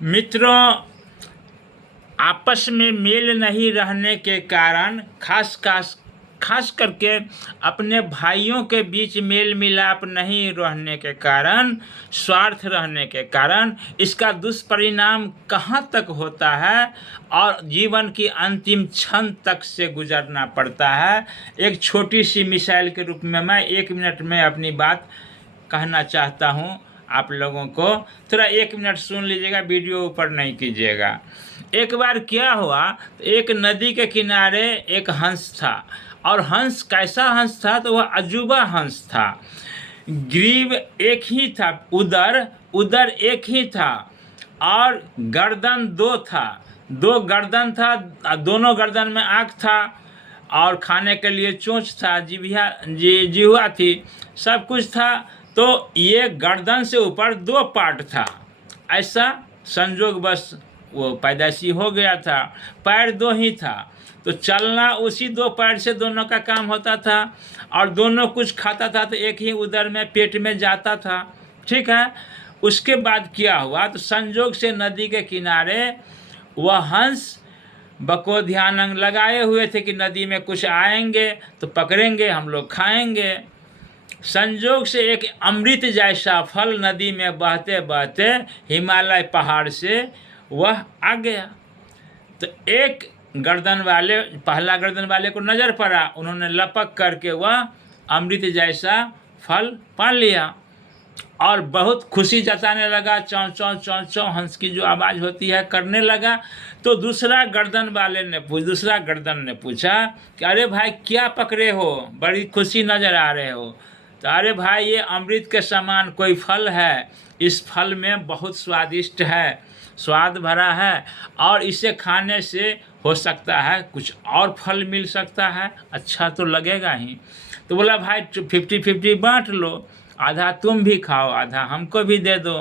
मित्रों, आपस में मेल नहीं रहने के कारण खास करके अपने भाइयों के बीच मेल मिलाप नहीं रहने के कारण, स्वार्थ रहने के कारण इसका दुष्परिणाम कहाँ तक होता है और जीवन की अंतिम क्षण तक से गुजरना पड़ता है। एक छोटी सी मिसाइल के रूप में मैं 1 मिनट में अपनी बात कहना चाहता हूँ आप लोगों को। थोड़ा 1 मिनट सुन लीजिएगा, वीडियो ऊपर नहीं कीजिएगा। एक बार क्या हुआ, एक नदी के किनारे एक हंस था, और हंस कैसा हंस था, तो वह अजूबा हंस था। ग्रीव एक ही था, उदर एक ही था, और गर्दन दो था, दो गर्दन था, दोनों गर्दन में आँख था, और खाने के लिए चोंच था, जिह्वा थी, सब कुछ था। तो ये गर्दन से ऊपर 2 पार्ट था। ऐसा संजोग बस वो पैदाइशी हो गया था। पैर 2 ही था, तो चलना उसी 2 पैर से दोनों का काम होता था, और दोनों कुछ खाता था तो एक ही उदर में, पेट में जाता था। ठीक है। उसके बाद क्या हुआ, तो संजोग से नदी के किनारे वह हंस बको ध्यान लगाए हुए थे कि नदी में कुछ आएंगे तो पकड़ेंगे, हम लोग खाएंगे। संजोग से एक अमृत जैसा फल नदी में बहते बहते हिमालय पहाड़ से वह आ गया। तो एक पहला गर्दन वाले को नज़र पड़ा, उन्होंने लपक करके वह अमृत जैसा फल पा लिया, और बहुत खुशी जताने लगा, चौं चौं चौं चौं हंस की जो आवाज़ होती है करने लगा। तो दूसरा गर्दन ने पूछा कि अरे भाई क्या पकड़े हो, बड़ी खुशी नज़र आ रहे हो। तो अरे भाई ये अमृत के समान कोई फल है, इस फल में बहुत स्वादिष्ट है, स्वाद भरा है, और इसे खाने से हो सकता है कुछ और फल मिल सकता है, अच्छा तो लगेगा ही। तो बोला भाई 50-50 बांट लो, आधा तुम भी खाओ, आधा हमको भी दे दो।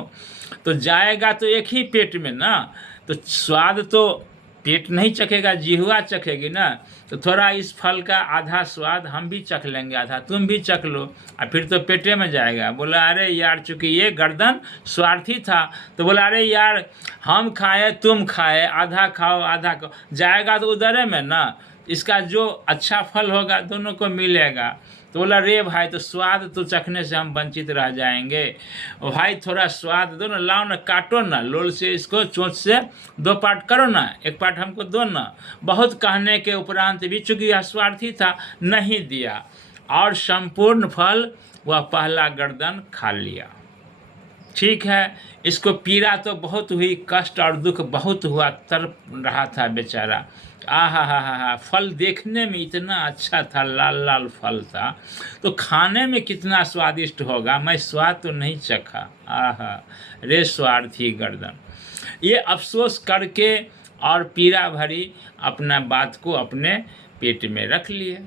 तो जाएगा तो एक ही पेट में ना, तो स्वाद तो पेट नहीं चखेगा, जिह्वा चखेगी ना। तो थोड़ा इस फल का आधा स्वाद हम भी चख लेंगे, आधा तुम भी चख लो, और फिर तो पेटे में जाएगा। बोला अरे यार, चूंकि ये गर्दन स्वार्थी था, तो बोला अरे यार हम खाए तुम खाए, आधा खाओ आधा खाओ, जाएगा तो उधर में ना, इसका जो अच्छा फल होगा दोनों को मिलेगा। तो बोला रे भाई, तो स्वाद तो चखने से हम वंचित रह जाएंगे, और भाई थोड़ा स्वाद दो ना, लाओ ना, काटो ना, लोल से इसको, चोंच से 2 पार्ट करो ना, 1 पार्ट हमको दो ना। बहुत कहने के उपरांत भी चूंकि यह स्वार्थी था, नहीं दिया, और संपूर्ण फल वह पहला गर्दन खा लिया। ठीक है। इसको पीड़ा तो बहुत हुई, कष्ट और दुख बहुत हुआ, तड़प रहा था बेचारा। हा, फल देखने में इतना अच्छा था, लाल लाल फल था, तो खाने में कितना स्वादिष्ट होगा, मैं स्वाद तो नहीं चखा। आहा, रे स्वार्थी गर्दन। ये अफसोस करके और पीड़ा भरी अपना बात को अपने पेट में रख लिए।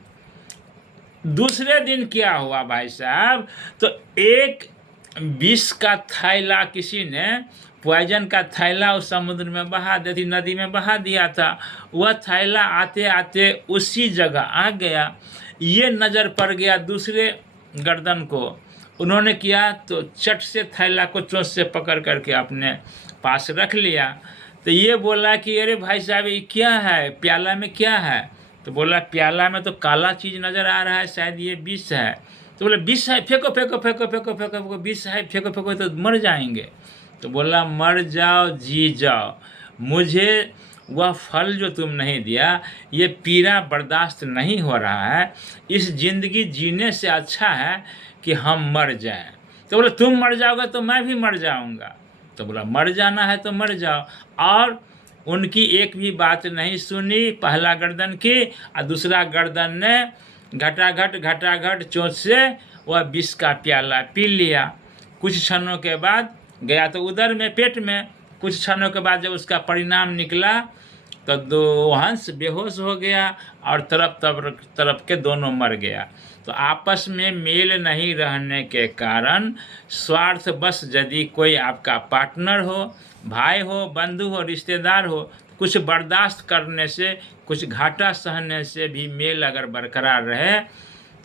दूसरे दिन क्या हुआ भाई साहब, तो एक विष का थैला, किसी ने पॉइजन का थैला उस समुद्र में बहा दी, नदी में बहा दिया था। वह थैला आते आते उसी जगह आ गया। ये नज़र पड़ गया दूसरे गर्दन को, उन्होंने किया तो चट से थैला को चोंच से पकड़ करके अपने पास रख लिया। तो ये बोला कि अरे भाई साहब ये क्या है, प्याला में क्या है। तो बोला प्याला में तो काला चीज़ नज़र आ रहा है, शायद ये विष है। तो बोले विष है, फेंको फेंको फेंको फेंको फेंको फेंको, विष है, फेंको फेंको तो मर जाएंगे। तो बोला मर जाओ जी जाओ, मुझे वह फल जो तुम नहीं दिया, ये पीड़ा बर्दाश्त नहीं हो रहा है, इस ज़िंदगी जीने से अच्छा है कि हम मर जाएं। तो बोले तुम मर जाओगे तो मैं भी मर जाऊंगा। तो बोला मर जाना है तो मर जाओ। और उनकी एक भी बात नहीं सुनी, पहला गर्दन की, और दूसरा गर्दन ने घटाघट चोंच से वह विष का प्याला पी लिया। कुछ क्षणों के बाद गया तो उधर में, पेट में। कुछ क्षणों के बाद जब उसका परिणाम निकला तो 2 हंस बेहोश हो गया, और तरफ के दोनों मर गया। तो आपस में मेल नहीं रहने के कारण, स्वार्थ बस यदि कोई आपका पार्टनर हो, भाई हो, बंधु हो, रिश्तेदार हो, कुछ बर्दाश्त करने से, कुछ घाटा सहने से भी मेल अगर बरकरार रहे,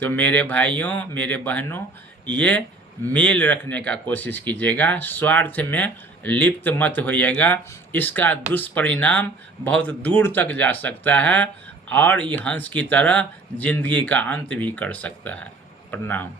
तो मेरे भाइयों मेरे बहनों, ये मेल रखने का कोशिश कीजिएगा। स्वार्थ में लिप्त मत होइएगा। इसका दुष्परिणाम बहुत दूर तक जा सकता है और ये हंस की तरह ज़िंदगी का अंत भी कर सकता है। प्रणाम।